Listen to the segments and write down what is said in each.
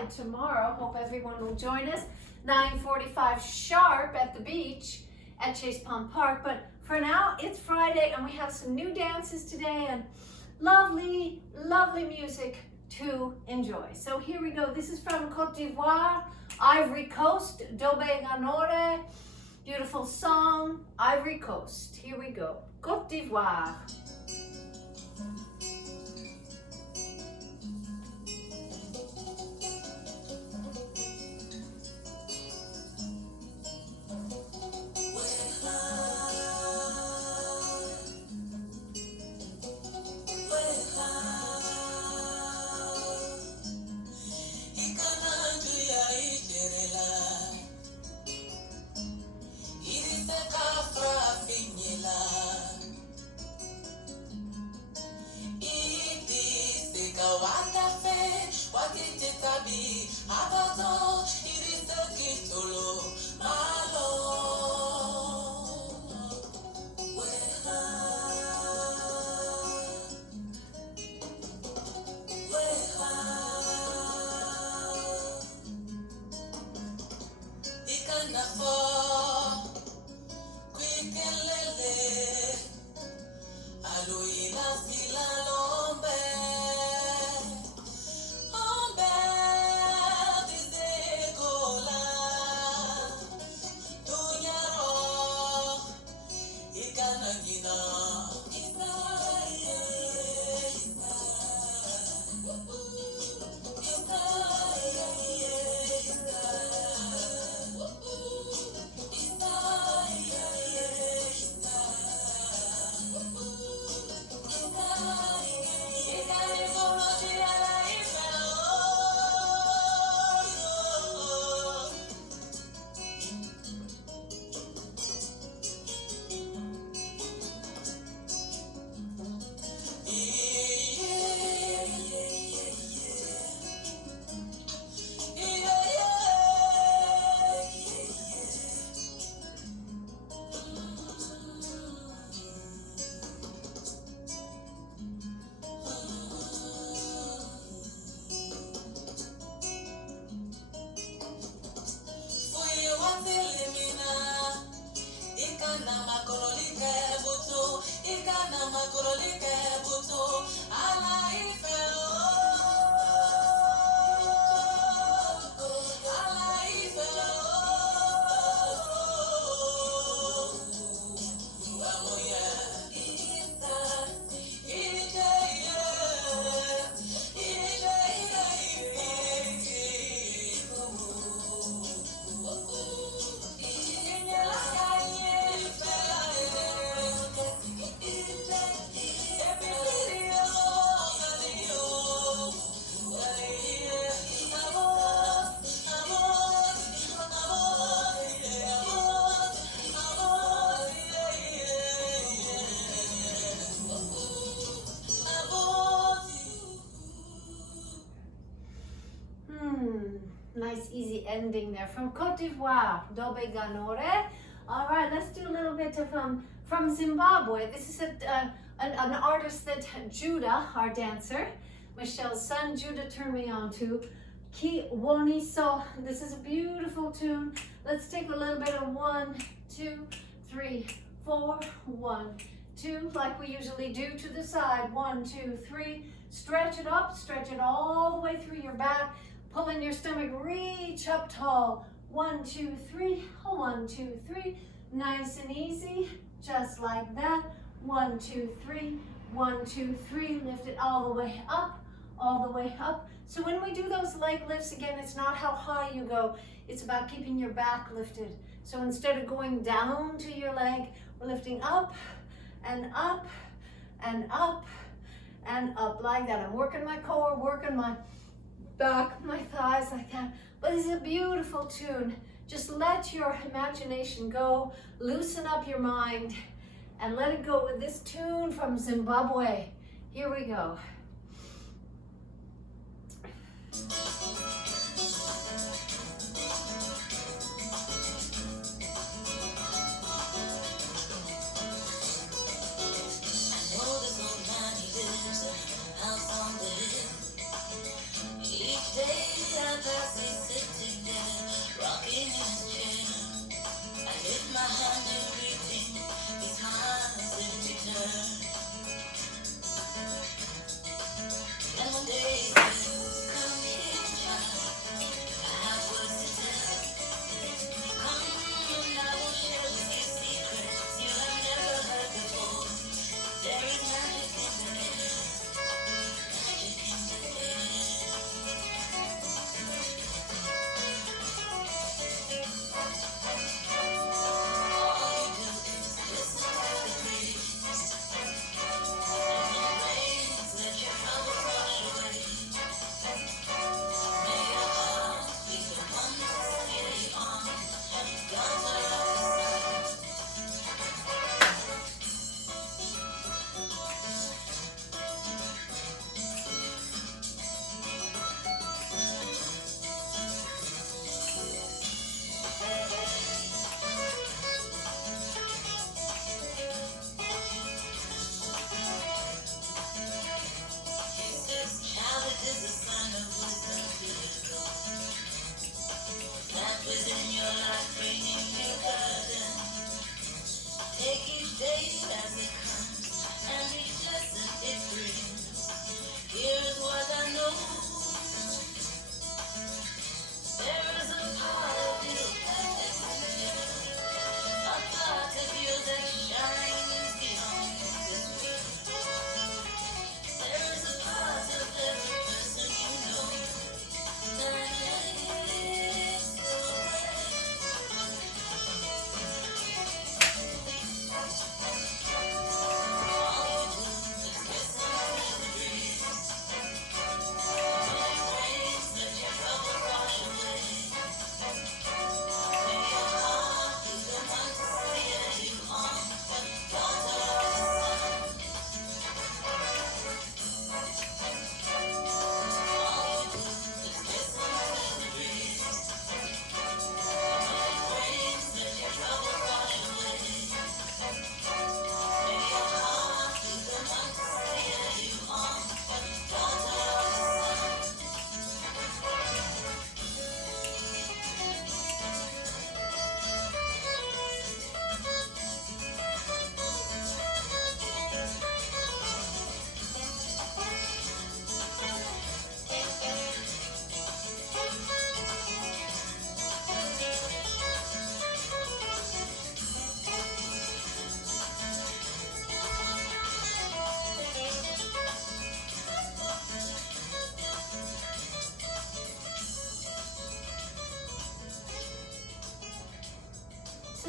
Pride tomorrow. Hope everyone will join us. 9:45 sharp at the beach at Chase Pond Park. But for now, it's Friday and we have some new dances today and lovely, lovely music to enjoy. So here we go. This is from Côte d'Ivoire, Ivory Coast, Dobe Ganore. Beautiful song, Ivory Coast. Here we go. Côte d'Ivoire. Nice easy ending there from Côte d'Ivoire, Dobe Ganore. All right, let's do a little bit of from Zimbabwe. This is an artist that Judah, our dancer, Michelle's son, Judah turned me on to. Kiwoni. So this is a beautiful tune. Let's take a little bit of 1, 2, 3, 4, 1, 2, like we usually do to the side. 1, 2, 3. Stretch it up, stretch it all the way through your back. Pull in your stomach, reach up tall. 1, 2, 3, 1, 2, 3. Nice and easy, just like that. 1, 2, 3, 1, 2, 3. Lift it all the way up, all the way up. So when we do those leg lifts, again, it's not how high you go. It's about keeping your back lifted. So instead of going down to your leg, we're lifting up and up and up and up like that. I'm working my core, working my back, my thighs like that. But this is a beautiful tune. Just let your imagination go, loosen up your mind, and let it go with this tune from Zimbabwe. Here we go. Each day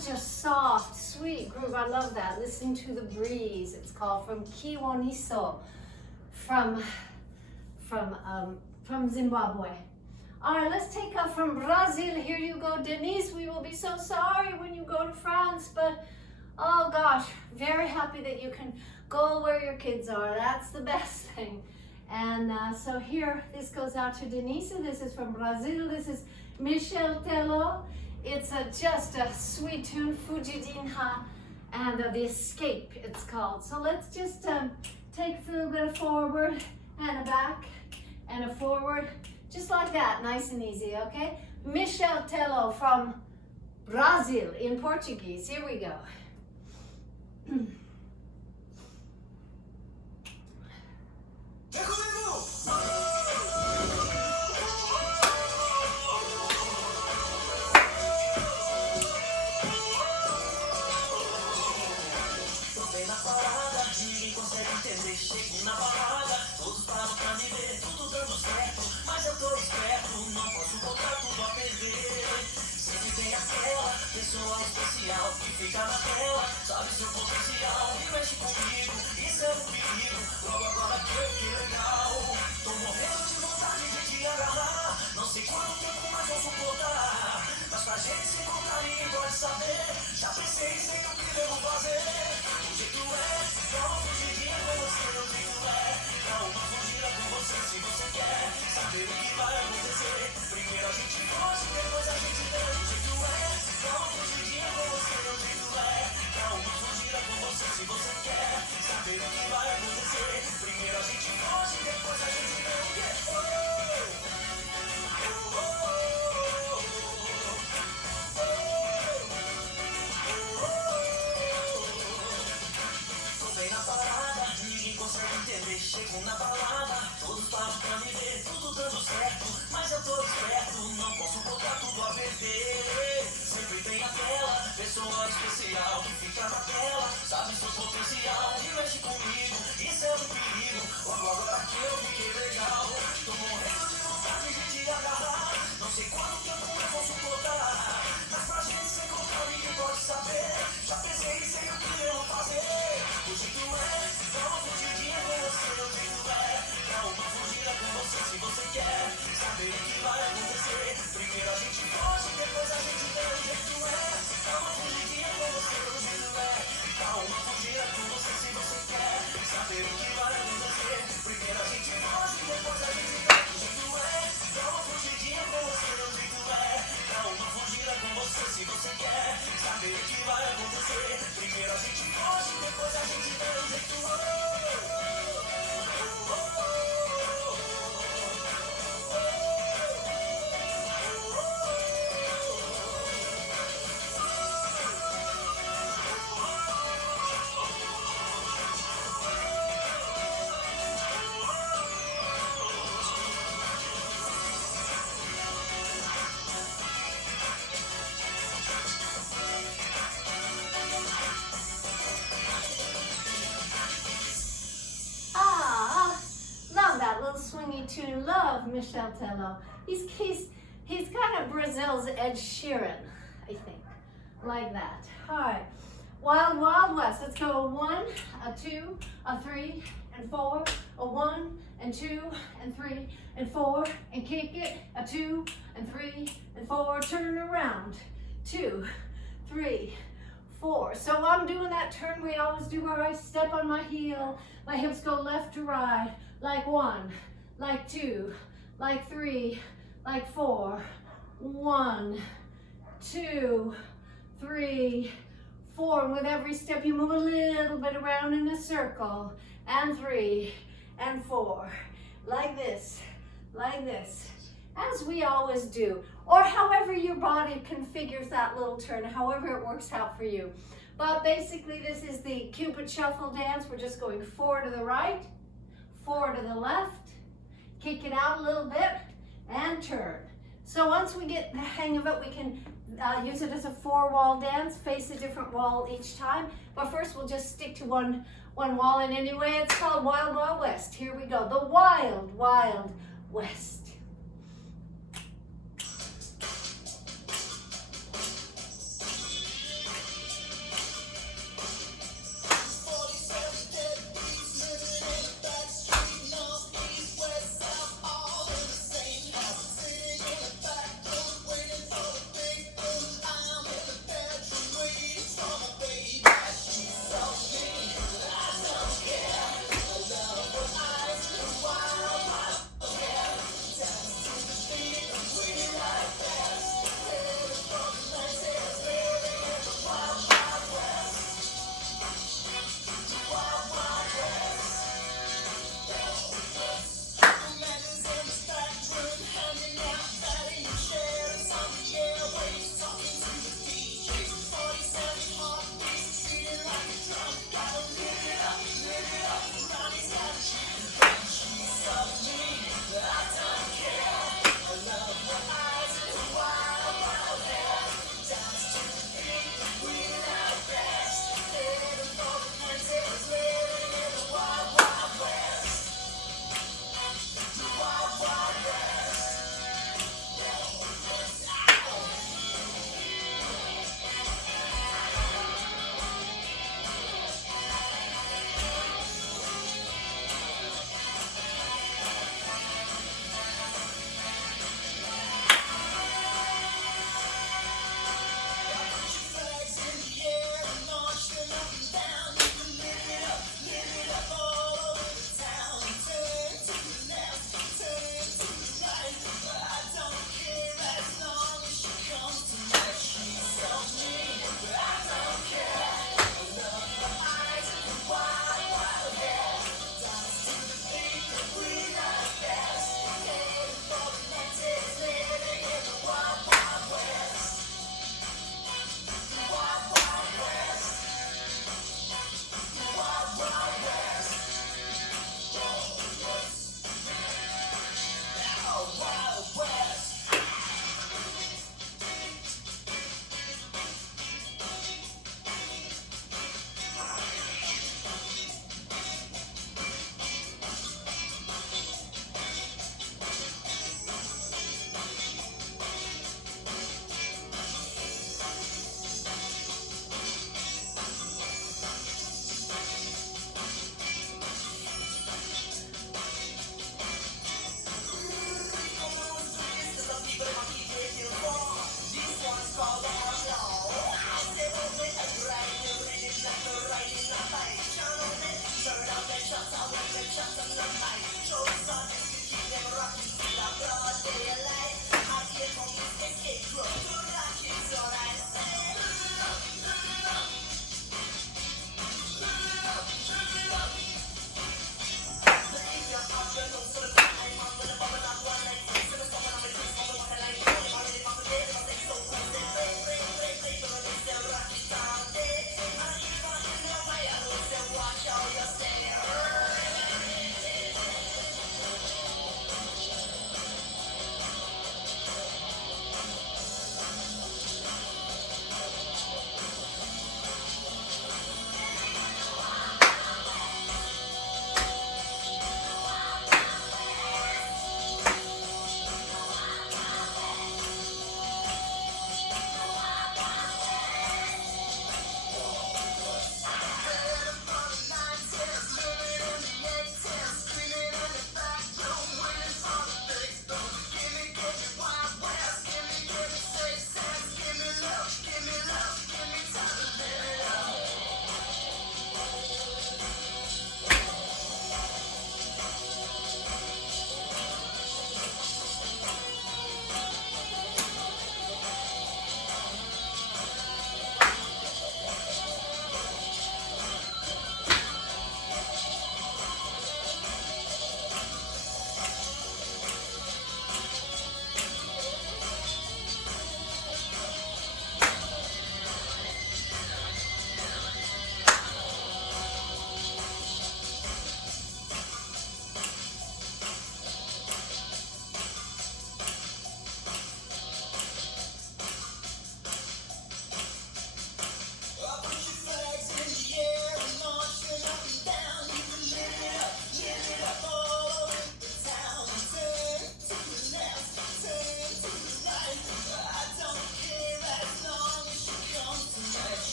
Such a soft, sweet groove. I love that. Listening to the breeze. It's called From Kiwaniso, from Zimbabwe. All right, let's take up from Brazil. Here you go, Denise. We will be so sorry when you go to France, but oh gosh, very happy that you can go where your kids are. That's the best thing. And so here, this goes out to Denise. This is from Brazil. This is Michel Tello. It's just a sweet tune, Fujidinha, and The Escape, it's called. So let's just take a little bit of forward and a back and a forward, just like that, nice and easy, okay? Michel Tello from Brazil in Portuguese. Here we go. Swingy tune, love Michel Tello. He's kind of Brazil's Ed Sheeran, I think, like that. All right, Wild Wild West. Let's go a 1, a 2, a 3, and 4, a 1, and 2, and 3, and 4, and kick it, a 2, and 3, and 4, turn around, 2, 3, 4. So I'm doing that turn we always do where I step on my heel, my hips go left to right, like 1, like 2, like 3, like 4, 1, 2, 3, 4. And with every step you move a little bit around in a circle, and 3, and 4, like this, as we always do, or however your body configures that little turn, however it works out for you. But basically this is the Cupid Shuffle dance. We're just going 4 to the right, 4 to the left, kick it out a little bit, and turn. So once we get the hang of it, we can use it as a 4-wall dance, face a different wall each time. But first we'll just stick to one wall, and anyway, it's called Wild Wild West. Here we go, the Wild Wild West.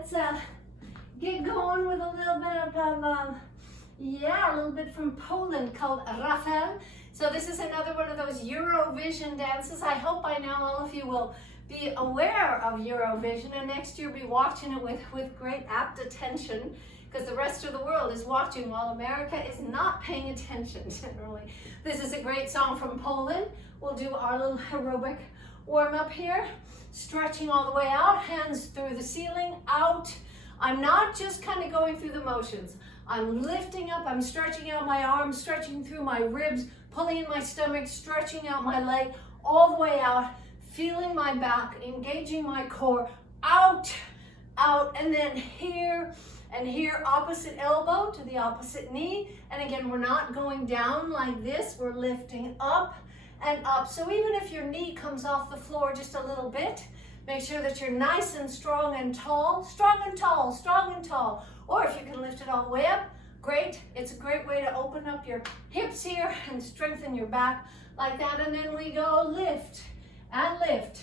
let's get going with a little bit of, a little bit from Poland called Rafał. So this is another one of those Eurovision dances. I hope by now all of you will be aware of Eurovision and next year be watching it with great apt attention, because the rest of the world is watching while America is not paying attention generally. This is a great song from Poland. We'll do our little aerobic warm up here, stretching all the way out, hands through the ceiling, out. I'm not just kind of going through the motions. I'm lifting up, I'm stretching out my arms, stretching through my ribs, pulling in my stomach, stretching out my leg, all the way out, feeling my back, engaging my core, out, out, and then here and here, opposite elbow to the opposite knee. And again, we're not going down like this, we're lifting up and up. So even if your knee comes off the floor just a little bit, make sure that you're nice and strong and tall, strong and tall, strong and tall. Or if you can lift it all the way up, great. It's a great way to open up your hips here and strengthen your back like that. And then we go lift and lift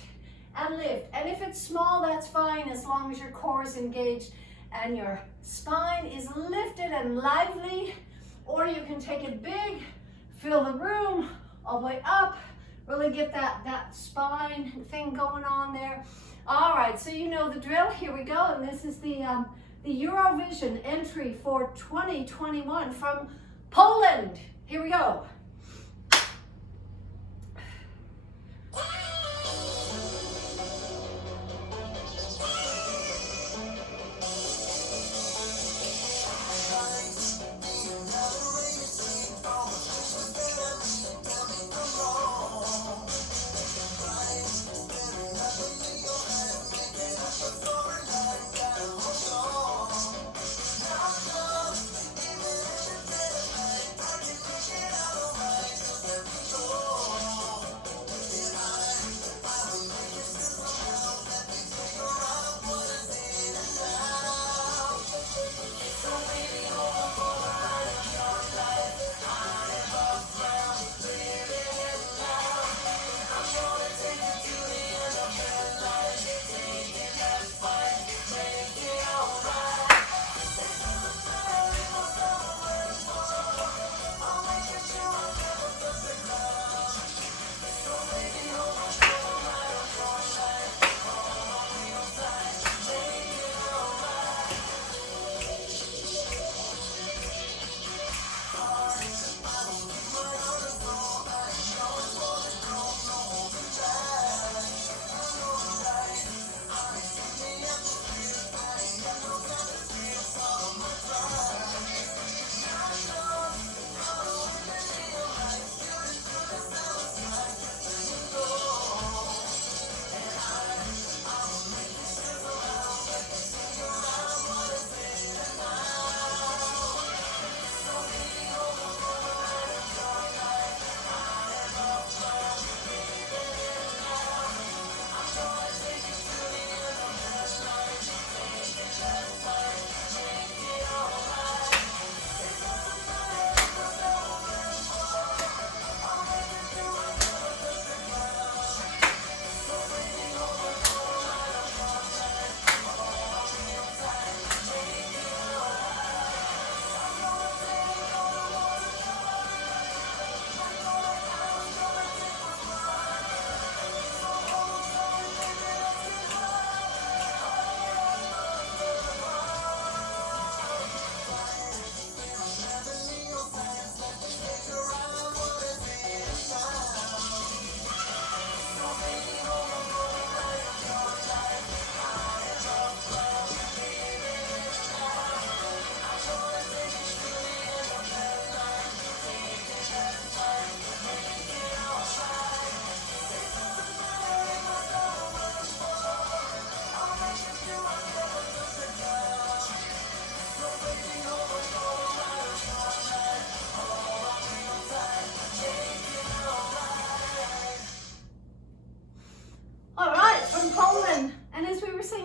and lift. And if it's small, that's fine, as long as your core is engaged and your spine is lifted and lively. Or you can take it big, fill the room all the way up, really get that spine thing going on there. All right, so you know the drill. Here we go, and this is the Eurovision entry for 2021 from Poland. Here we go.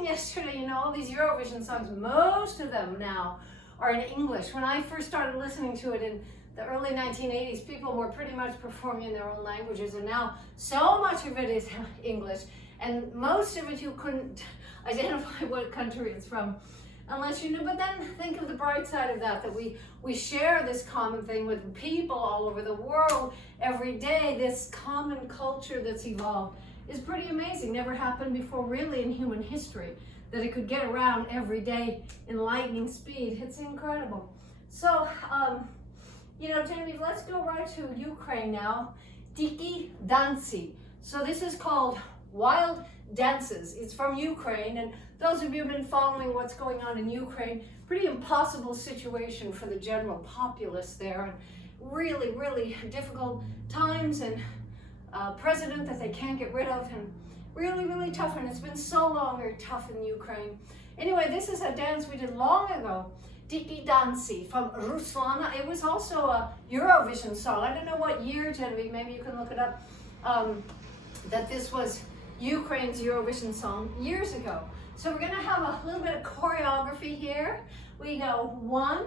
Yesterday, you know, all these Eurovision songs, most of them now are in English. When I first started listening to it in the early 1980s, people were pretty much performing in their own languages, and now so much of it is English, and most of it you couldn't identify what country it's from unless you know. But then think of the bright side of that, that we share this common thing with people all over the world every day. This common culture that's evolved is pretty amazing. Never happened before really in human history, that it could get around every day in lightning speed. It's incredible. So, you know, Genevieve, let's go right to Ukraine now. Diki Dansi. So this is called Wild Dances. It's from Ukraine, and those of you who've been following what's going on in Ukraine, pretty impossible situation for the general populace there, and really, really difficult times, and president that they can't get rid of, and really, really tough, and it's been so long very tough in Ukraine. Anyway, this is a dance we did long ago, Diki Dansi from Ruslana. It was also a Eurovision song. I don't know what year, Genevieve, maybe you can look it up, that this was Ukraine's Eurovision song years ago. So we're gonna have a little bit of choreography here. We go 1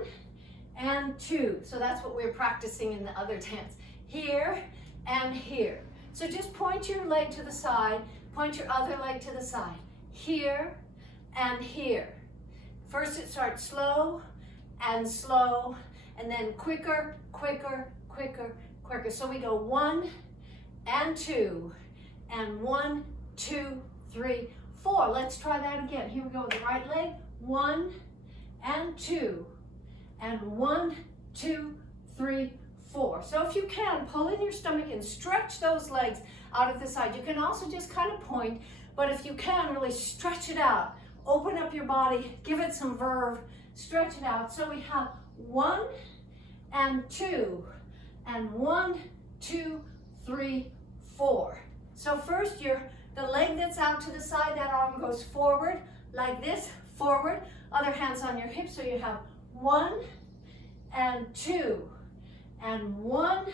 and 2. So that's what we're practicing in the other dance. Here and here. So just point your leg to the side, point your other leg to the side. Here and here. First it starts slow, and then quicker, quicker, quicker, quicker. So we go 1 and 2, and 1, 2, 3, 4. Let's try that again. Here we go with the right leg. 1 and 2, and 1, 2, 3, 4. So if you can, pull in your stomach and stretch those legs out at the side. You can also just kind of point, but if you can, really stretch it out. Open up your body, give it some verve, stretch it out. So we have 1 and 2, and 1, 2, 3, 4. So first, the leg that's out to the side, that arm goes forward like this, forward. Other hand's on your hips, so you have 1 and 2, and 1,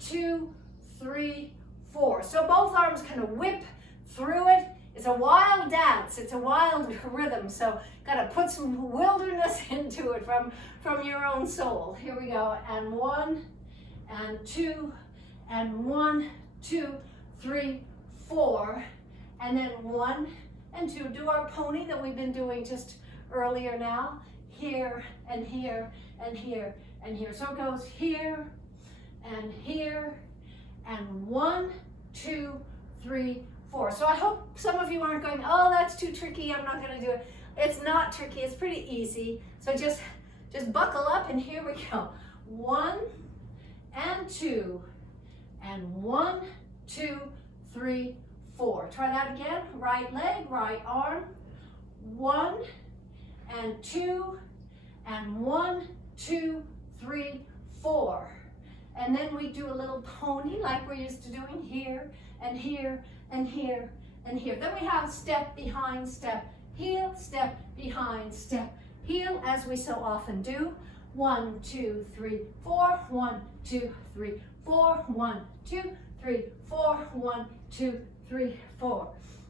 2, 3, 4. So both arms kind of whip through it. It's a wild dance. It's a wild rhythm. So gotta put some wilderness into it from your own soul. Here we go. And 1 and 2, and 1, 2, 3, 4, and then 1 and 2. Do our pony that we've been doing just earlier now. Here and here and here and here. So it goes here and here, and 1, 2, 3, 4. So I hope some of you aren't going, oh, that's too tricky, I'm not gonna do it. It's not tricky, it's pretty easy. So just buckle up, and here we go. 1 and 2, and 1, 2, 3, 4. Try that again. Right leg, right arm. 1 and 2, and 1, 2, 3, 4. And then we do a little pony like we're used to doing, here and here and here and here. Then we have step behind step, heel, step behind step, heel, as we so often do. 1, 2, 3, 4. 1, 2, 3, 4. 1, 2, 3, 4. 1, 2, 3, 4.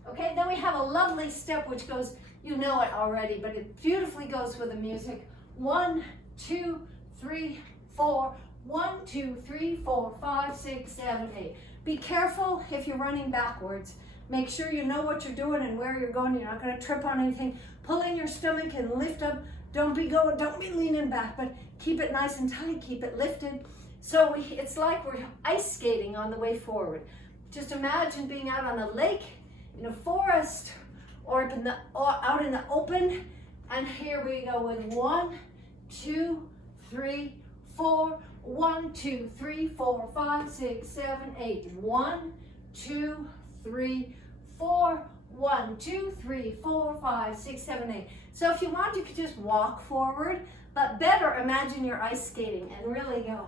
Okay, then we have a lovely step which goes, you know it already, but it beautifully goes with the music. 1, 2, 3, 4. 1, 2, 3, 4, 5, 6, 7, 8. Be careful if you're running backwards. Make sure you know what you're doing and where you're going. You're not going to trip on anything. Pull in your stomach and lift up. Don't be leaning back, but keep it nice and tight. Keep it lifted. So it's like we're ice skating on the way forward. Just imagine being out on a lake, in a forest, or out in the open. And here we go with 1, 2, 3, 4. 1, 2, 3, 4, 5, 6, 7, 8. 1, 2, 3, 4. 1, 2, 3, 4, 5, 6, 7, 8. So if you want, you could just walk forward, but better imagine you're ice skating and really go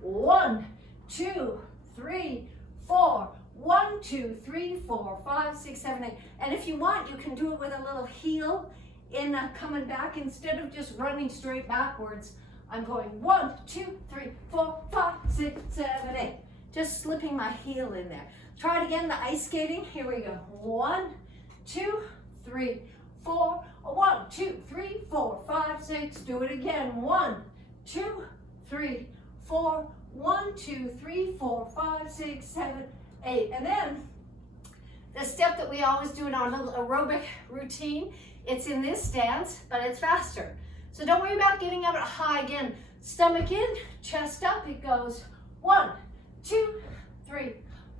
1, 2, 3, 4. 1, 2, 3, 4, 5, 6, 7, 8. And if you want, you can do it with a little heel in coming back instead of just running straight backwards. I'm going 1, 2, 3, 4, 5, 6, 7, 8. Just slipping my heel in there. Try it again, the ice skating. Here we go. 1, 2, 3, 4. 1, 2, 3, 4, 5, 6. Do it again. 1, 2, 3, 4. 1, 2, 3, 4, 5, 6, 7, 8. And then the step that we always do in our little aerobic routine. It's in this dance, but it's faster. So don't worry about getting up high again. Stomach in, chest up. It goes 1, 2, 3,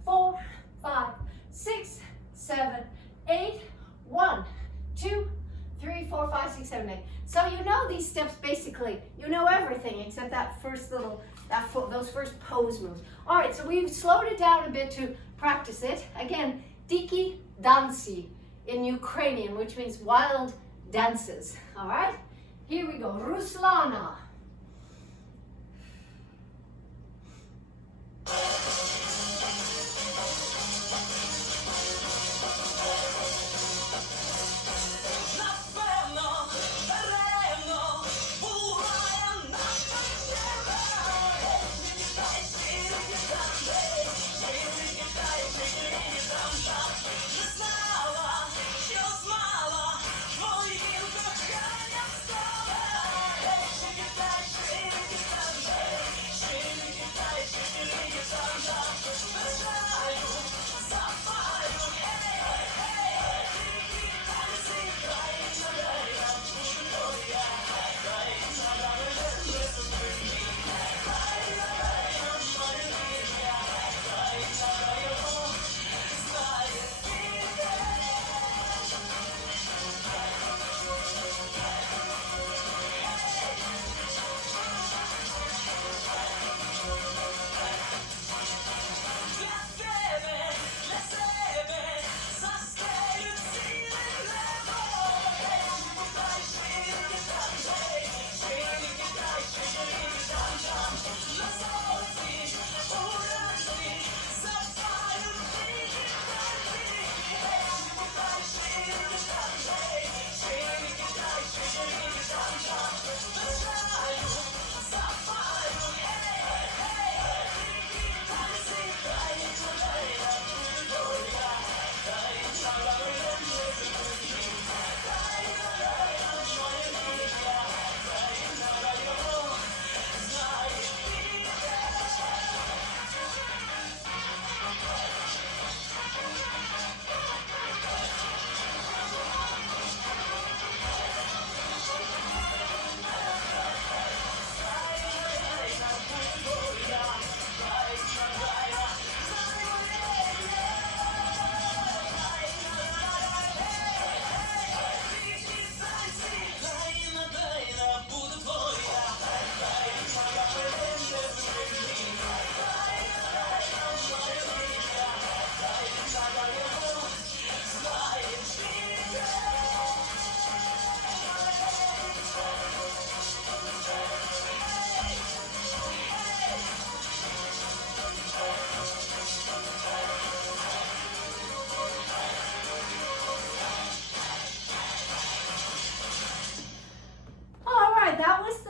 4, 5, 6, 7, 8. 1, 2, 3, 4, 5, 6, 7, 8. So you know these steps basically. You know everything except that first little, those first pose moves. All right, so we've slowed it down a bit to practice it. Again, Diki Dansi in Ukrainian, which means wild dances. All right, here we go. Ruslana.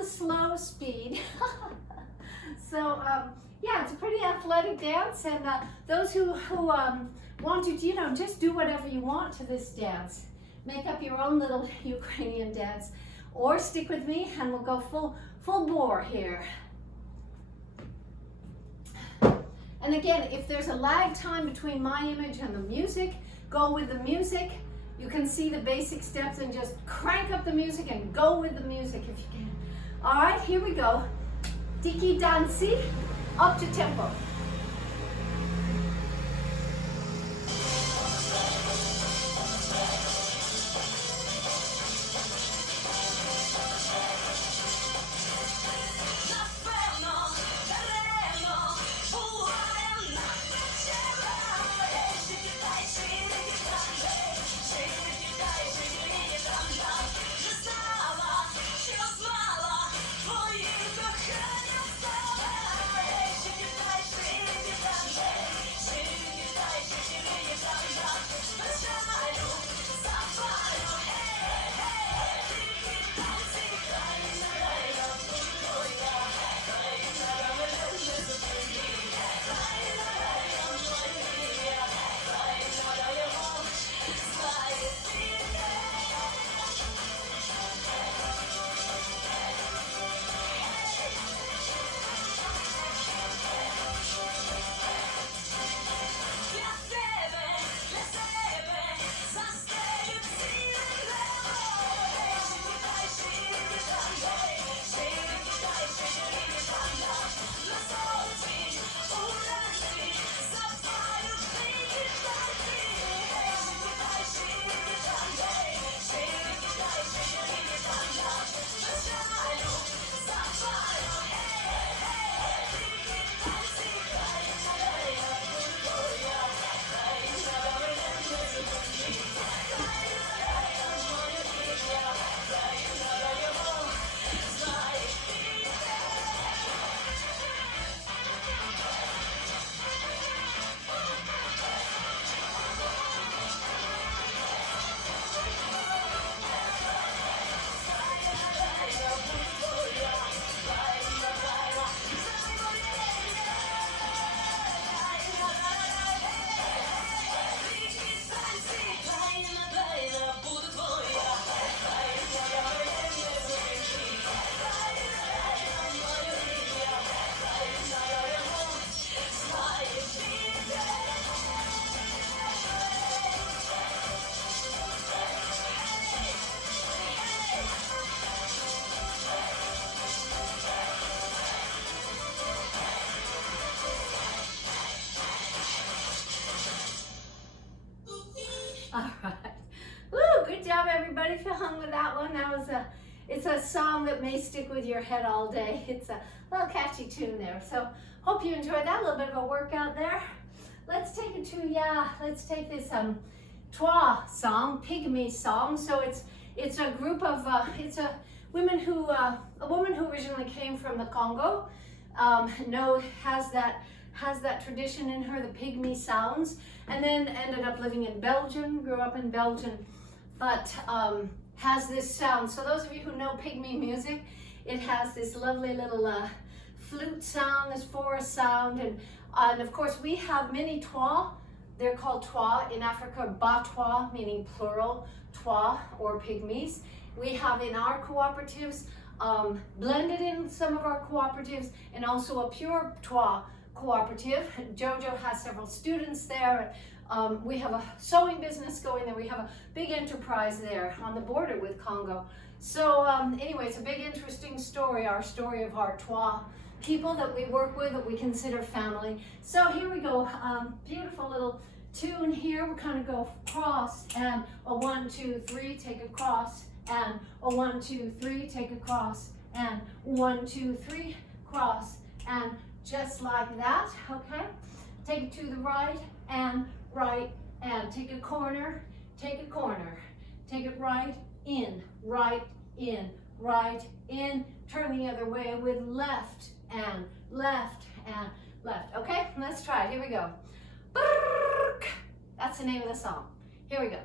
Slow speed. So yeah, it's a pretty athletic dance, and those who want to, you know, just do whatever you want to this dance. Make up your own little Ukrainian dance, or stick with me and we'll go full bore here. And again, if there's a lag time between my image and the music, go with the music. You can see the basic steps and just crank up the music and go with the music if you can. All right, here we go. Diki Dansi, up to tempo. it's a song that may stick with your head all day. It's a little catchy tune there. So hope you enjoyed that. A little bit of a workout there. Let's take it to, let's take this Twa song, Pygmy song. So it's a group of, it's a woman who, a woman who originally came from the Congo, has that tradition in her, the Pygmy sounds, and then ended up living in Belgium, grew up in Belgium, but has this sound. So those of you who know Pygmy music, it has this lovely little flute sound, this forest sound, and of course we have many Twa. They're called Twa in Africa, Batwa, meaning plural, Twa or Pygmies. We have in our cooperatives, blended in some of our cooperatives, and also a pure Twa cooperative. Jojo has several students there. We have a sewing business going there. We have a big enterprise there on the border with Congo. So anyway, it's a big interesting story, our story of our Twa people that we work with, that we consider family. So here we go, beautiful little tune here. We'll kind of go cross and a 1, 2, 3, take a cross, and a 1, 2, 3, take a cross, and 1, 2, 3, cross, and just like that, okay? Take it to the right, and take a corner, take it right in, turn the other way with left, and left. Okay, let's try it. Here we go. That's the name of the song. Here we go.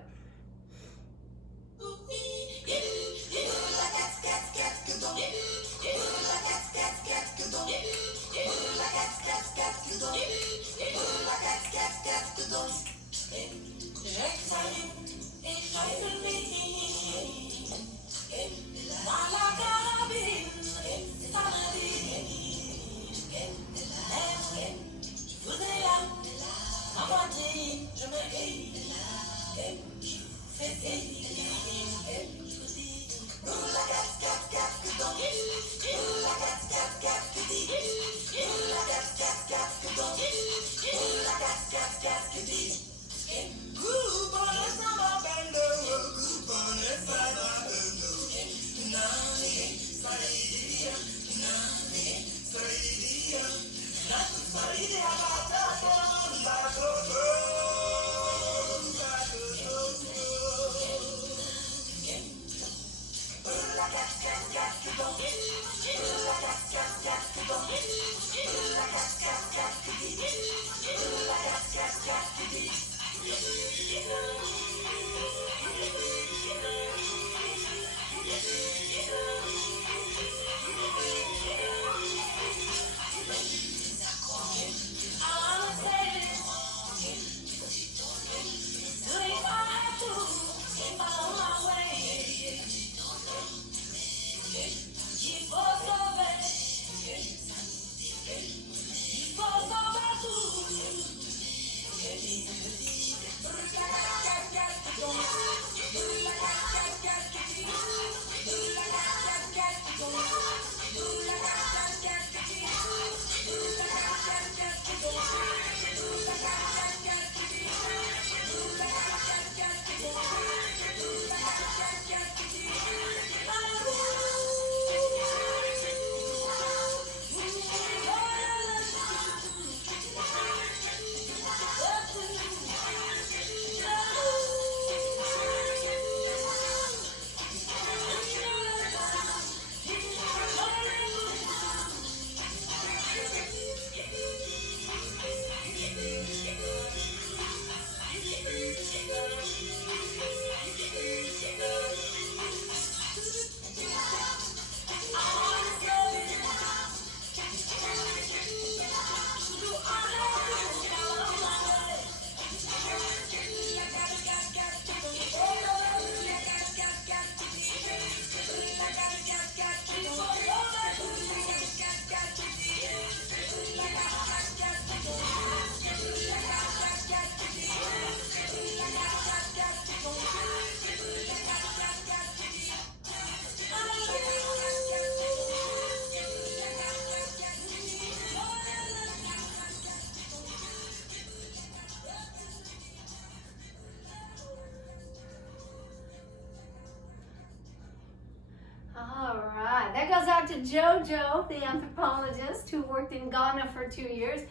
that goes out to Jojo, the anthropologist who worked in Ghana for 2 years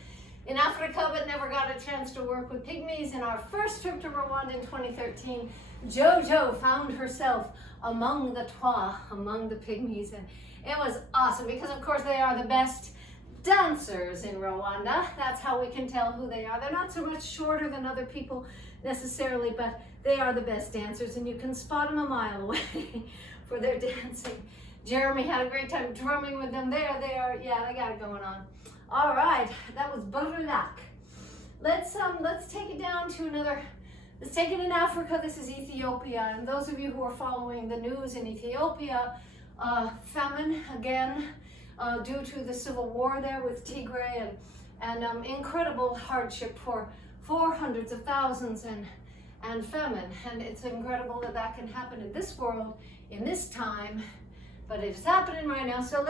in Africa, but never got a chance to work with pygmies. In our first trip to Rwanda in 2013, Jojo found herself among the Twa, among the pygmies, and it was awesome because, of course, they are the best dancers in Rwanda. That's how we can tell who they are. They're not so much shorter than other people necessarily, but they are the best dancers, and you can spot them a mile away for their dancing. Jeremy had a great time drumming with them. There they are. Yeah, they got it going on. All right, that was Burlak. Let's take it down to another. Let's take it in Africa. This is Ethiopia, and those of you who are following the news in Ethiopia, famine again due to the civil war there with Tigray, and incredible hardship for hundreds of thousands, and famine. And it's incredible that that can happen in this world in this time, but it is happening right now. So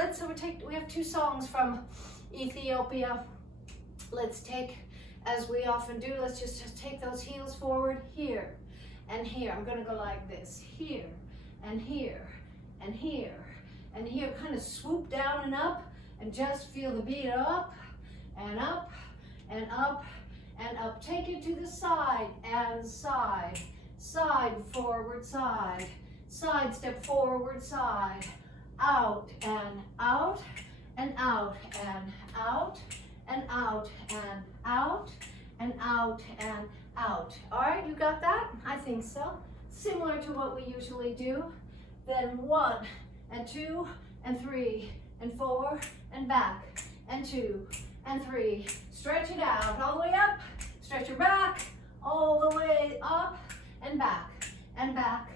we have 2 songs from Ethiopia. Let's take, as we often do, let's just take those heels forward here and here. I'm going to go like this, here and here and here and here. Kind of swoop down and up, and just feel the beat up and up and up and up. Take it to the side and side, side, forward, side, side, step forward, side, out and out and out and out and out and out and out and out. All right, you got that? I think so. Similar to what we usually do. Then 1 and 2 and 3 and 4 and back and 2 and 3. Stretch it out all the way up. Stretch your back all the way up and back and back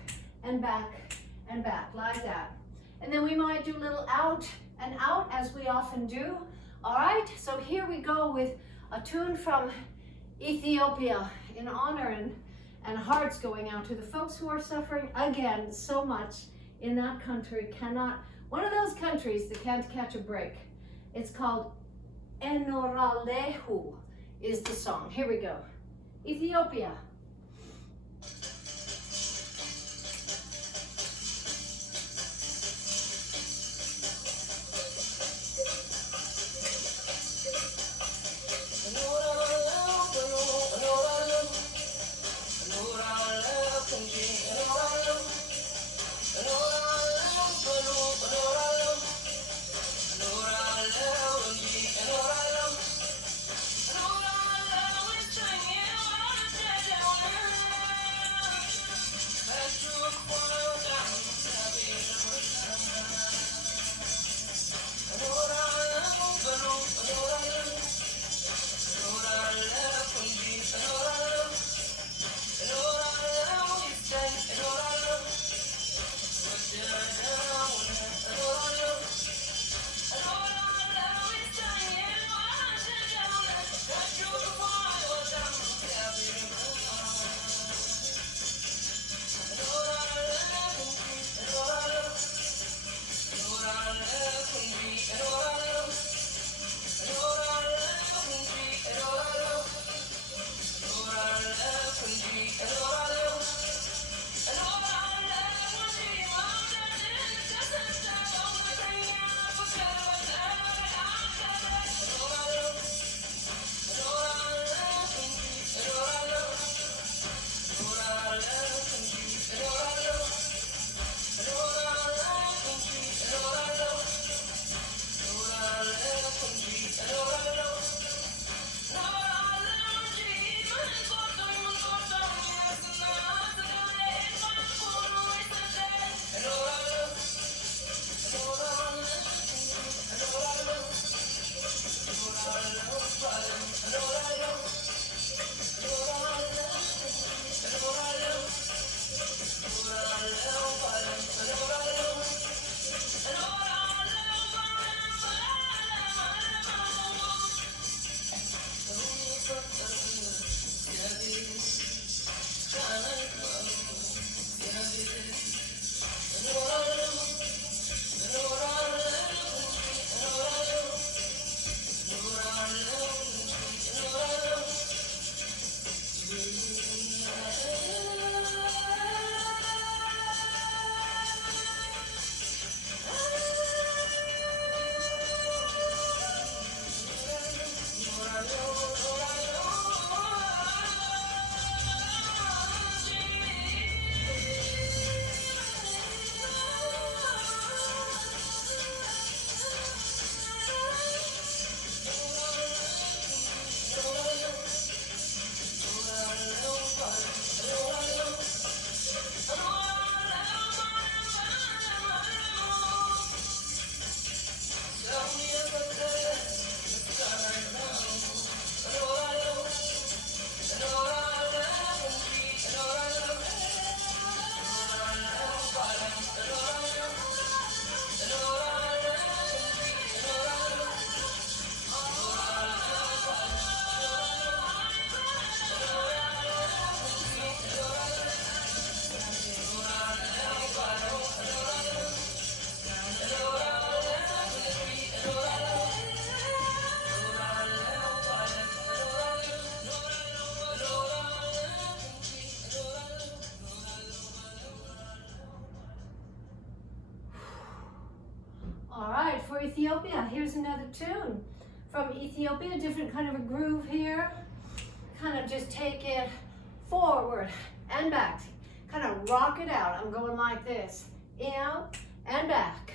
and back and back, like that. And then we might do a little out and out, as we often do. All right, so here we go with a tune from Ethiopia in honor and hearts going out to the folks who are suffering again so much in that country. One of those countries that can't catch a break. It's called Enoralehu is the song. Here we go. Ethiopia. for Ethiopia. Here's another tune from Ethiopia, different kind of a groove here. Kind of just take it forward and back. Kind of rock it out. I'm going like this. Out and back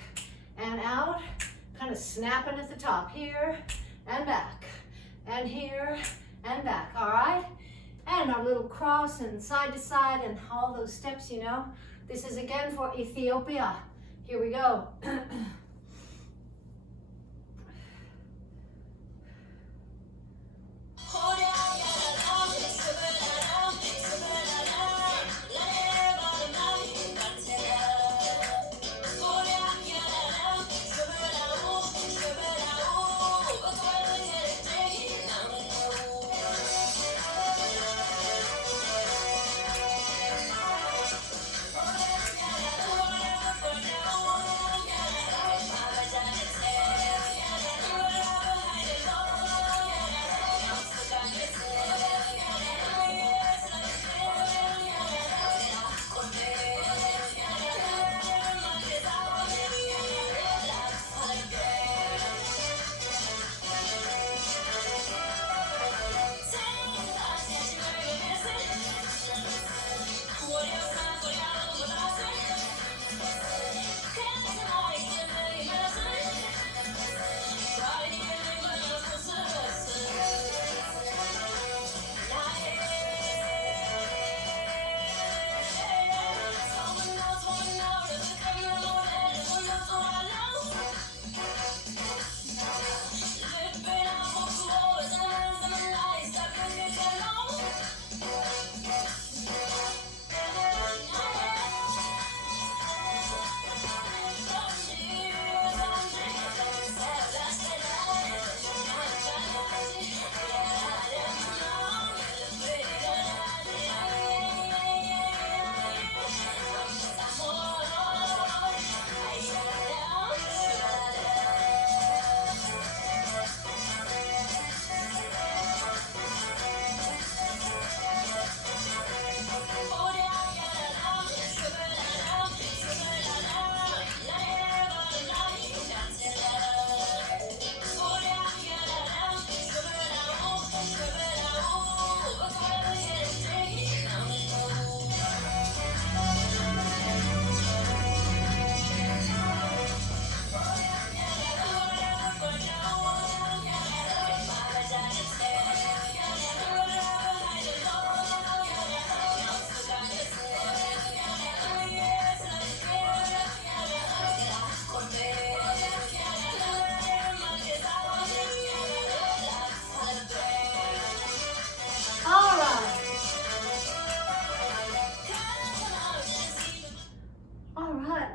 and out. Kind of snapping at the top. Here and back and here and back. All right? And our little cross and side to side and all those steps, you know. This is again for Ethiopia. Here we go.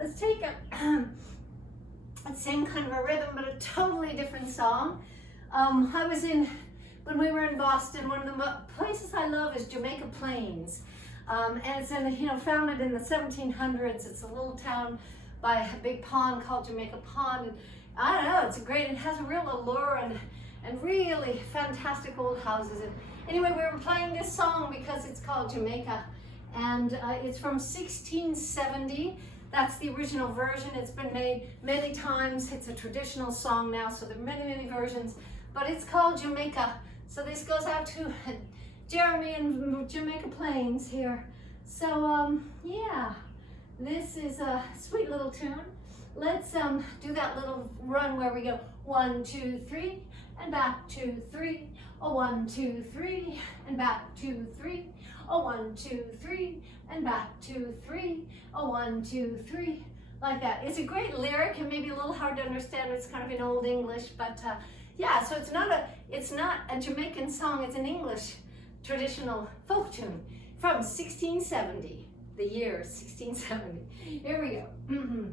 Let's take a same kind of a rhythm, but a totally different song. When we were in Boston, one of the places I love is Jamaica Plains. And it's founded in the 1700s. It's a little town by a big pond called Jamaica Pond. And I don't know, it has a real allure and really fantastic old houses. And anyway, we were playing this song because it's called Jamaica. And it's from 1670. That's the original version. It's been made many times. It's a traditional song now, so there are many, many versions. But it's called Jamaica. So this goes out to Jeremy and Jamaica Plains here. So yeah, this is a sweet little tune. Let's do that little run where we go 1, 2, 3, and back 2, 3. Oh, 1, 2, 3, and back 2, 3. Oh, 1, 2, 3, and back 2, 3. Oh, 1, 2, 3, like that. It's a great lyric and maybe a little hard to understand. It's kind of in Old English, but yeah. So it's not a Jamaican song. It's an English traditional folk tune from 1670. The year 1670. Here we go. Mm-hmm.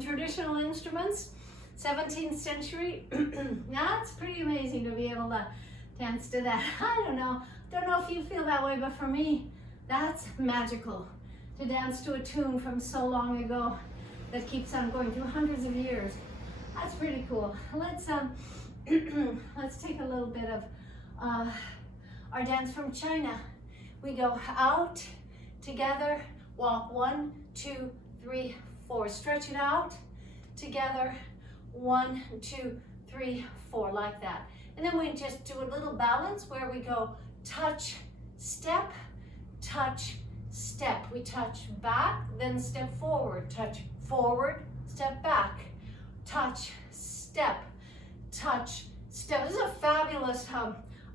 traditional instruments, 17th century. Yeah, it's pretty amazing to be able to dance to that. I don't know if you feel that way, but for me, that's magical to dance to a tune from so long ago that keeps on going through hundreds of years. That's pretty cool. Let's let's take a little bit of our dance from China. We go out, together, walk 1, 2, 3, 4. Stretch it out, together, 1, 2, 3, 4, like that. And then we just do a little balance where we go touch, step, touch, step. We touch back, then step forward, touch forward, step back, touch, step, touch, step. This is a fabulous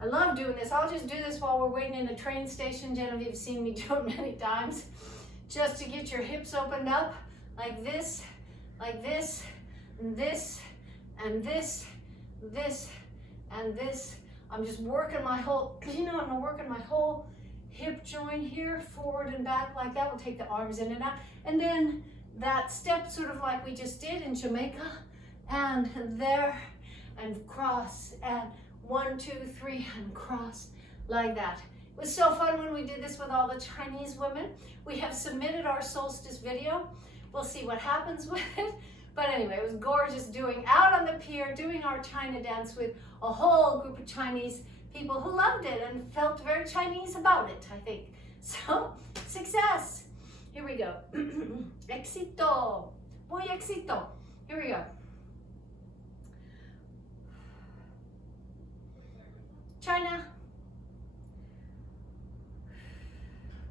I love doing this. I'll just do this while we're waiting in a train station. Genevieve's seen me do it many times. Just to get your hips opened up like this, and this, and this, and this. I'm just working my whole, I'm working my whole hip joint here, forward and back like that. We'll take the arms in and out. And then that step sort of like we just did in Jamaica, and there, and cross, and 1, 2, 3, and cross like that. It was so fun when we did this with all the Chinese women. We have submitted our solstice video. We'll see what happens with it. But anyway, it was gorgeous out on the pier, doing our China dance with a whole group of Chinese people who loved it and felt very Chinese about it, I think. So, success. Here we go. Éxito. Muy éxito. Here we go. China.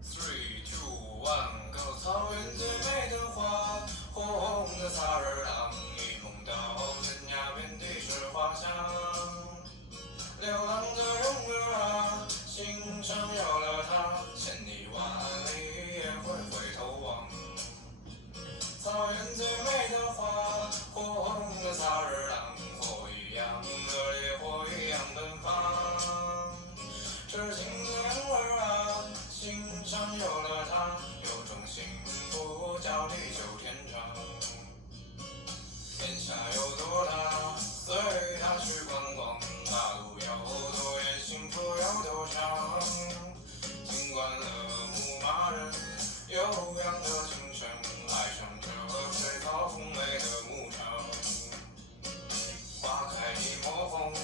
3, 2, 1 go 草原最美的花，火红的萨日朗，一梦到天涯遍地是花香。流浪的人儿啊，心上有了她，千里万里也会回头望。草原最美的花，火红的萨日朗，火一样热烈，火一样奔放。痴情的人儿啊，心上有了她，有种幸福叫地久天长。天下有多大，随他去观光，大路有多远，幸福有多长。尽管了牧马人悠扬的琴声，爱上这水草丰美的牧场。花开一抹红，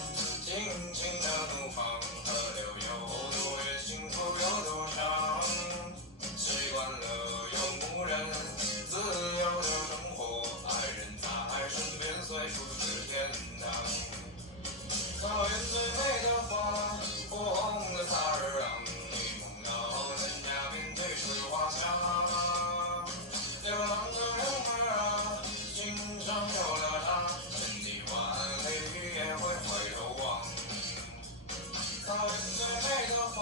尽情的怒放，河流有多远，幸福有多长。习惯了游牧人自由的生活，爱人在身边，随处是天堂。草原最美的花，火红的萨日朗，一梦到天涯遍地是花香。流浪的人儿啊，心上有了她，千里万里也会回头望。草原最美的花，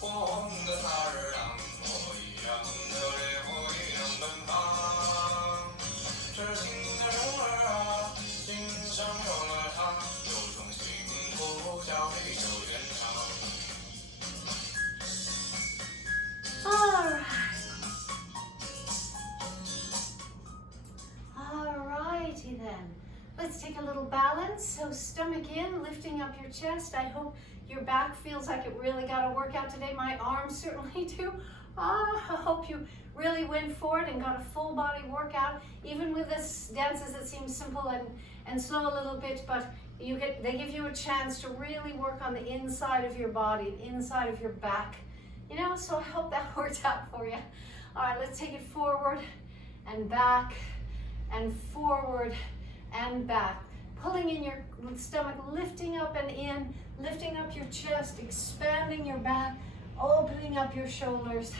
火红的萨日朗，火一样热烈，火一样奔放。痴情的人儿啊，心上有了她，有种幸福叫地久天长。Alrighty then. Let's take a little balance. So stomach in, lifting up your chest. I hope your back feels like it really got a workout today. My arms certainly do. I hope you really went for it and got a full body workout. Even with this dances that seem simple and slow a little bit, but they give you a chance to really work on the inside of your body, the inside of your back. So I hope that worked out for you. All right, let's take it forward and back and forward and back. Pulling in your stomach, lifting up and in, lifting up your chest, expanding your back, opening up your shoulders.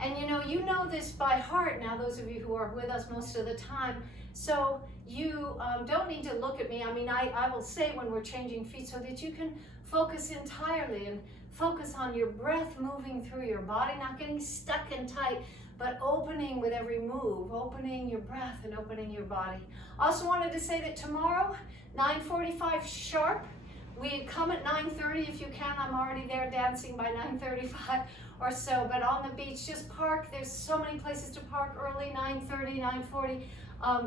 And you know this by heart now, those of you who are with us most of the time. So you don't need to look at me. I mean, I will say when we're changing feet so that you can focus entirely and focus on your breath moving through your body, not getting stuck and tight, but opening with every move, opening your breath and opening your body. Also wanted to say that tomorrow, 9:45 sharp, we come at 9:30 if you can. I'm already there dancing by 9:35 or so, but on the beach, just park. There's so many places to park early, 9:30, 9:40.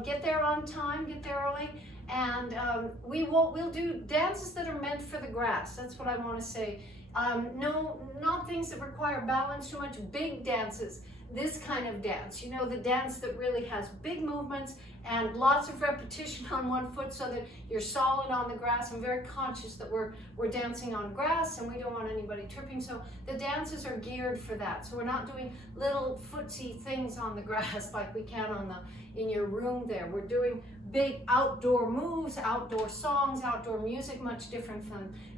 Get there on time, get there early, and we'll do dances that are meant for the grass. That's what I want to say. No, not things that require balance too much, big dances. This kind of dance, you know, the dance that really has big movements and lots of repetition on one foot so that you're solid on the grass. I'm very conscious that we're dancing on grass and we don't want anybody tripping. So the dances are geared for that. So we're not doing little footsie things on the grass like we can in your room there. We're doing big outdoor moves, outdoor songs, outdoor music, much different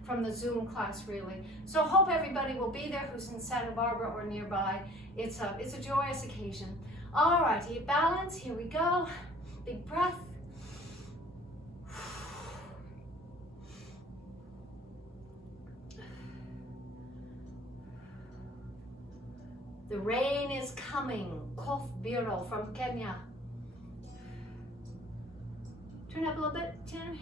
from the Zoom class really. So hope everybody will be there who's in Santa Barbara or nearby. It's a joyous occasion. All right, balance, here we go. Big breath. The rain is coming. Kof Biro from Kenya. Turn up a little bit, Jen.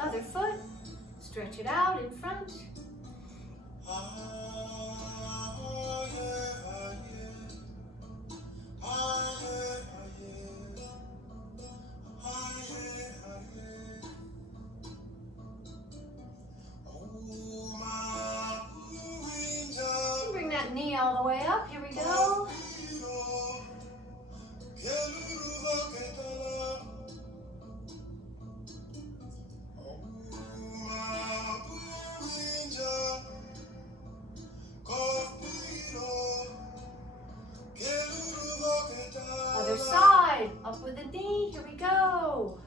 Other foot, stretch it out in front. Bring that knee all the way up, here we go. Other side, up with the knee, here we go.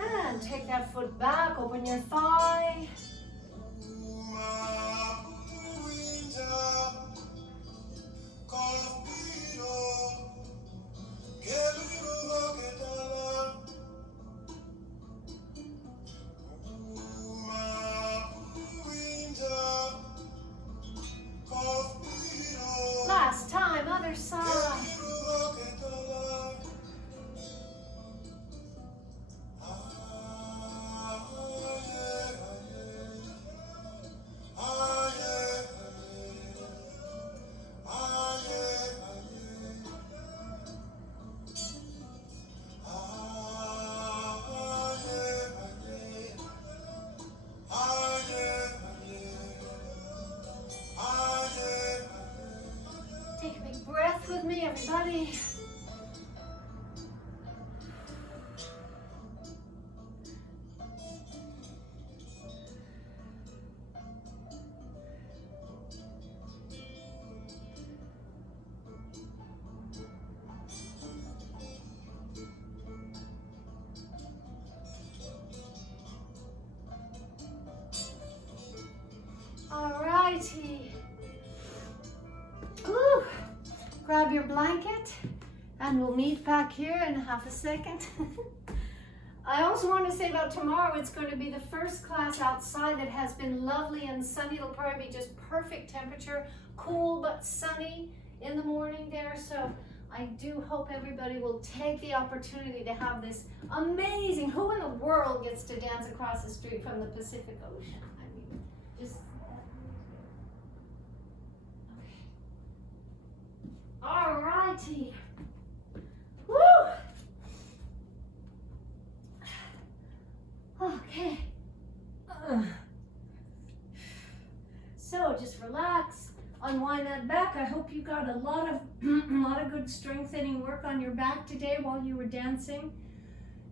And take that foot back, open your thigh. Last time, other side. Take a big breath with me, everybody. All righty. Ooh. Grab your blanket and we'll meet back here in half a second. I also want to say about tomorrow, it's going to be the first class outside that has been lovely and sunny. It'll probably be just perfect temperature, cool but sunny in the morning there. So I do hope everybody will take the opportunity to have this amazing, who in the world gets to dance across the street from the Pacific Ocean? I mean, just... All righty. Woo! Okay. So just relax, unwind that back. I hope you got a lot of good strengthening work on your back today while you were dancing.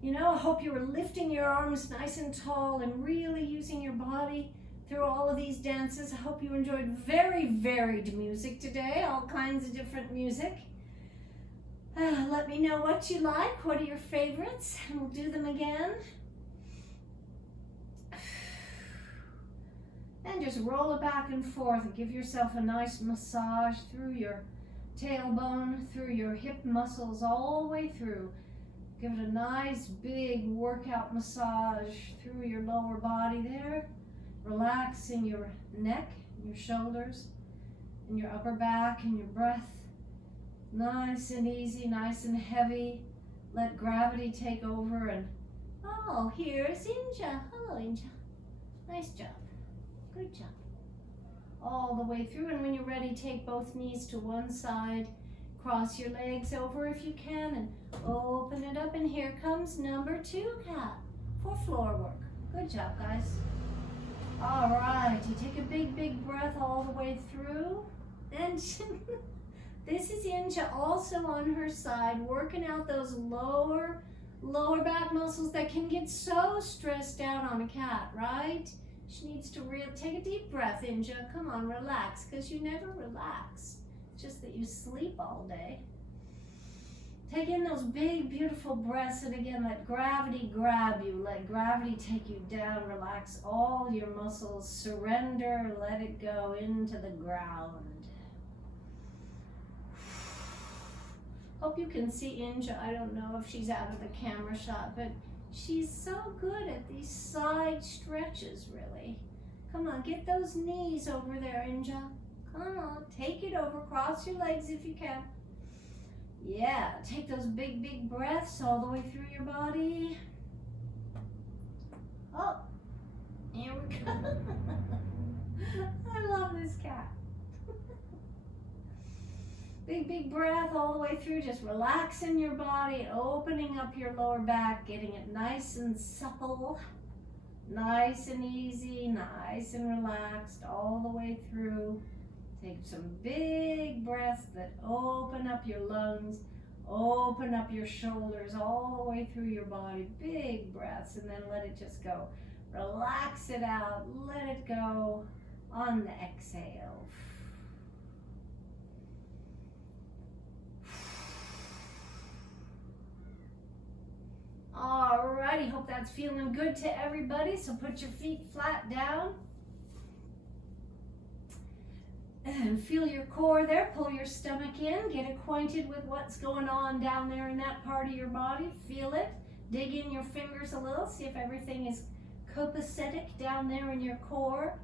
You know, I hope you were lifting your arms nice and tall and really using your body through all of these dances. I hope you enjoyed very varied music today, all kinds of different music. Let me know what you like, what are your favorites, and we'll do them again. And just roll it back and forth and give yourself a nice massage through your tailbone through your hip muscles all the way through. Give it a nice big workout massage through your lower body there. Relaxing your neck, your shoulders, and your upper back and your breath. Nice and easy, nice and heavy. Let gravity take over and, oh, here's Inja. Hello, Inja. Nice job. Good job. All the way through, and when you're ready, take both knees to one side. Cross your legs over if you can and open it up. And here comes number 2 cat for floor work. Good job, guys. All right, you take a big, big breath all the way through. And this is Inja also on her side, working out those lower back muscles that can get so stressed out on a cat, right? She needs to take a deep breath, Inja. Come on, relax, because you never relax. It's just that you sleep all day. Take in those big, beautiful breaths, and again, let gravity grab you. Let gravity take you down. Relax all your muscles. Surrender. Let it go into the ground. Hope you can see Inja. I don't know if she's out of the camera shot, but she's so good at these side stretches, really. Come on, get those knees over there, Inja. Come on, take it over. Cross your legs if you can. Yeah, take those big, big breaths all the way through your body. Oh, here we go. I love this cat. Big, big breath all the way through, just relaxing your body, opening up your lower back, getting it nice and supple, nice and easy, nice and relaxed all the way through. Take some big breaths that open up your lungs, open up your shoulders all the way through your body. Big breaths, and then let it just go. Relax it out, let it go on the exhale. Alrighty, hope that's feeling good to everybody. So put your feet flat down. And feel your core there. Pull your stomach in. Get acquainted with what's going on down there in that part of your body. Feel it. Dig in your fingers a little. See if everything is copacetic down there in your core.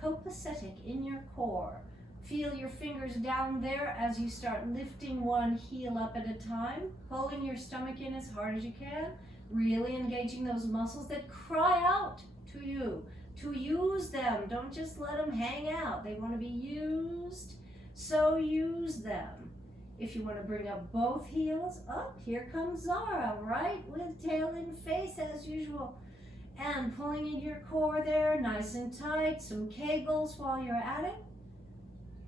Copacetic in your core. Feel your fingers down there as you start lifting one heel up at a time, pulling your stomach in as hard as you can, really engaging those muscles that cry out to you, to use them. Don't just let them hang out. They want to be used, so use them. If you want to bring up both heels, up, here comes Zara, right, with tail and face as usual. And pulling in your core there, nice and tight, some kegels while you're at it.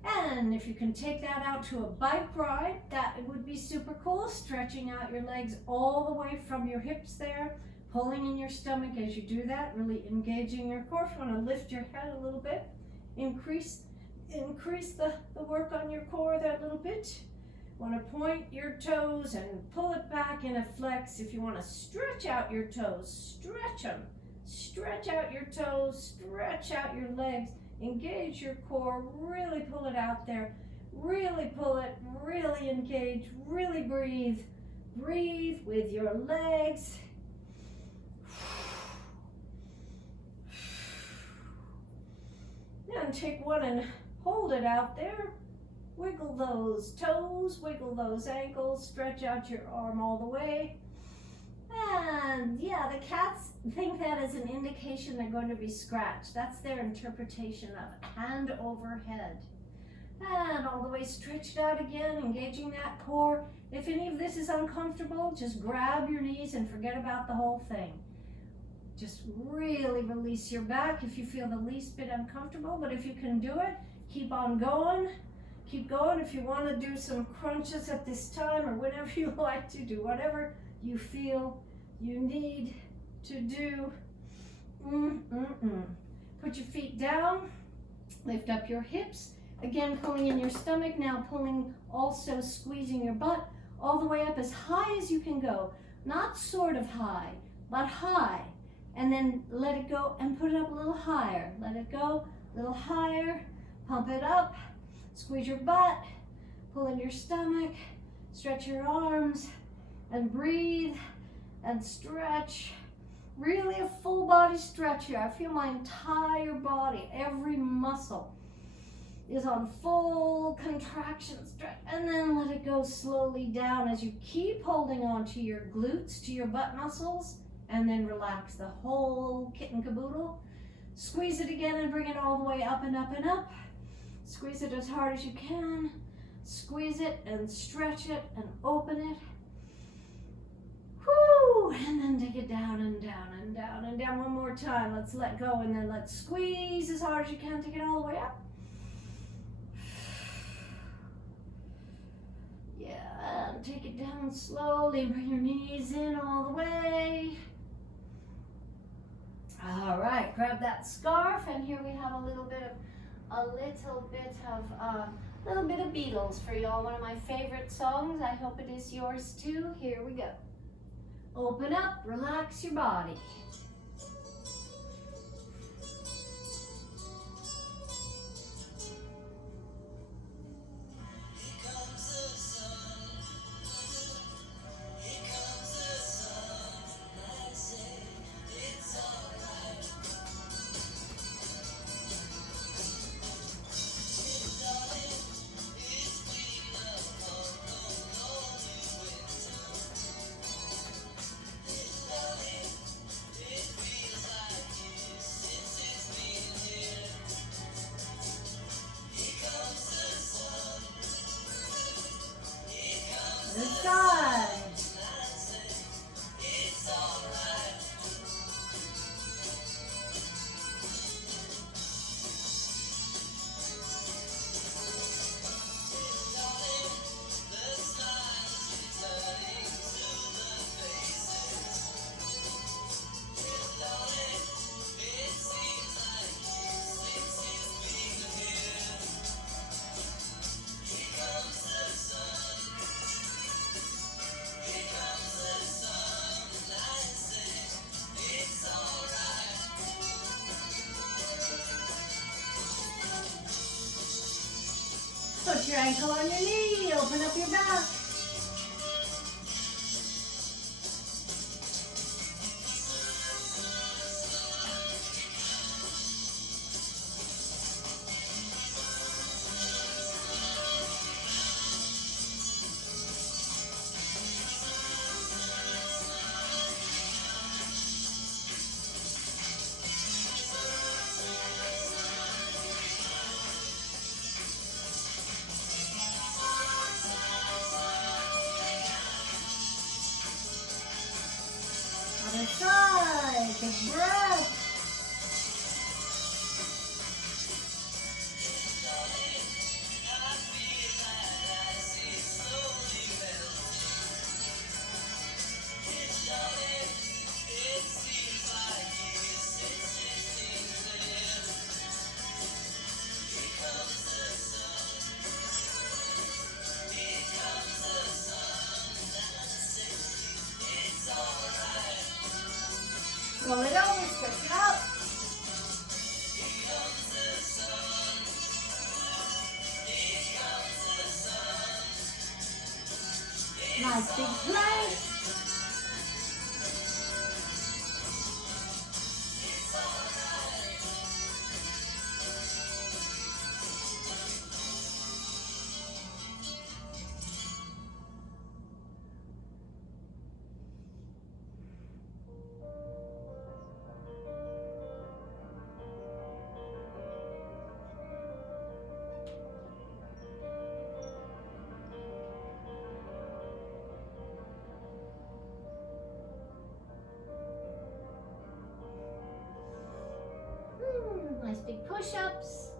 And if you can take that out to a bike ride, that would be super cool. Stretching out your legs all the way from your hips there, pulling in your stomach as you do that, really engaging your core. If you want to lift your head a little bit, increase the work on your core there a little bit. Want to point your toes and pull it back in a flex. If you want to stretch out your toes, stretch them. Stretch out your toes, stretch out your legs. Engage your core, really pull it out there, really pull it, really engage, really breathe. Breathe with your legs. Then take one and hold it out there. Wiggle those toes, wiggle those ankles, stretch out your arm all the way. And yeah, the cats think that is an indication they're going to be scratched. That's their interpretation of it. Hand over head. And all the way stretched out again, engaging that core. If any of this is uncomfortable, just grab your knees and forget about the whole thing. Just really release your back if you feel the least bit uncomfortable. But if you can do it, keep on going. Keep going. If you want to do some crunches at this time or whatever you like to do, whatever you feel you need to do. Put your feet down, lift up your hips, again pulling in your stomach, now pulling, also squeezing your butt all the way up as high as you can go. Not sort of high, but high. And then let it go and put it up a little higher. Let it go a little higher, pump it up, squeeze your butt, Pull in your stomach, stretch your arms, and breathe and stretch. Really a full body stretch here. I feel my entire body, every muscle is on full contraction stretch. And then let it go slowly down as you keep holding on to your glutes, to your butt muscles, and then relax the whole kit and caboodle. Squeeze it again and bring it all the way up and up and up. Squeeze it as hard as you can. Squeeze it and stretch it and open it. Whoo! And then take it down and down and down and down one more time. Let's let go and then let's squeeze as hard as you can. Take it all the way up. Yeah, and take it down slowly and bring your knees in all the way. All right, grab that scarf, and here we have a little bit of Beatles for y'all. One of my favorite songs. I hope it is yours too. Here we go. Open up, relax your body. Other side. Put your ankle on your knee, open up your back. Other side, big breath. Roll it over, stretch it out. Nice big plank. Nice big push-ups.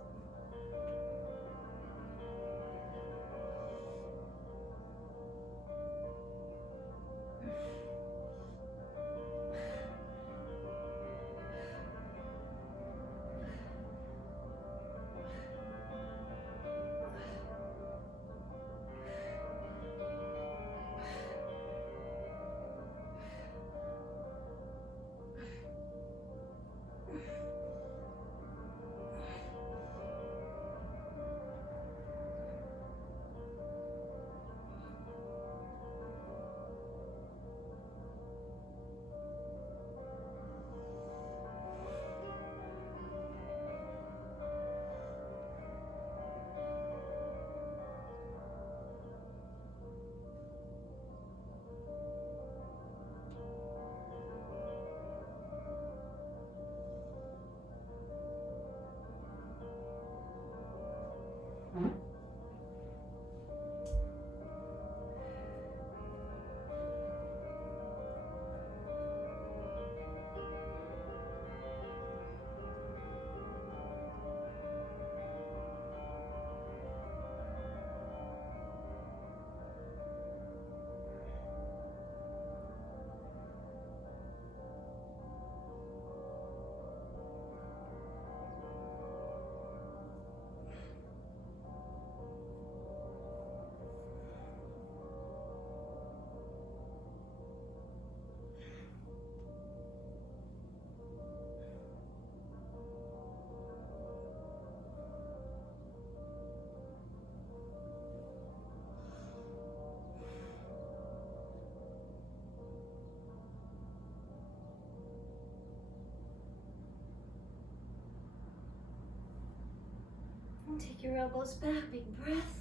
Take your elbows back, big breath.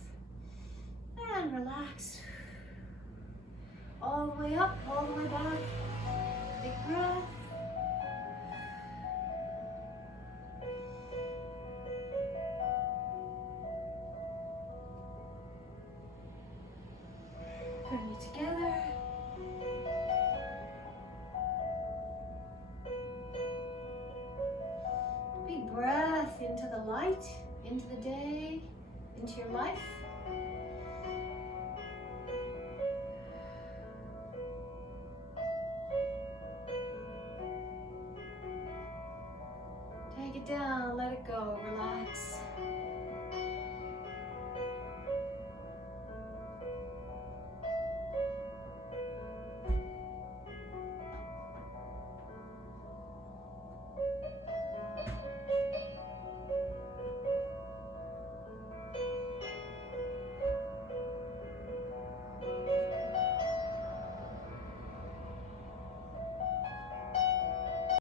And relax. All the way up, all the way back. Big breath. Bring it together. Big breath into the light, into the day, into your life. Take it down, let it go, relax.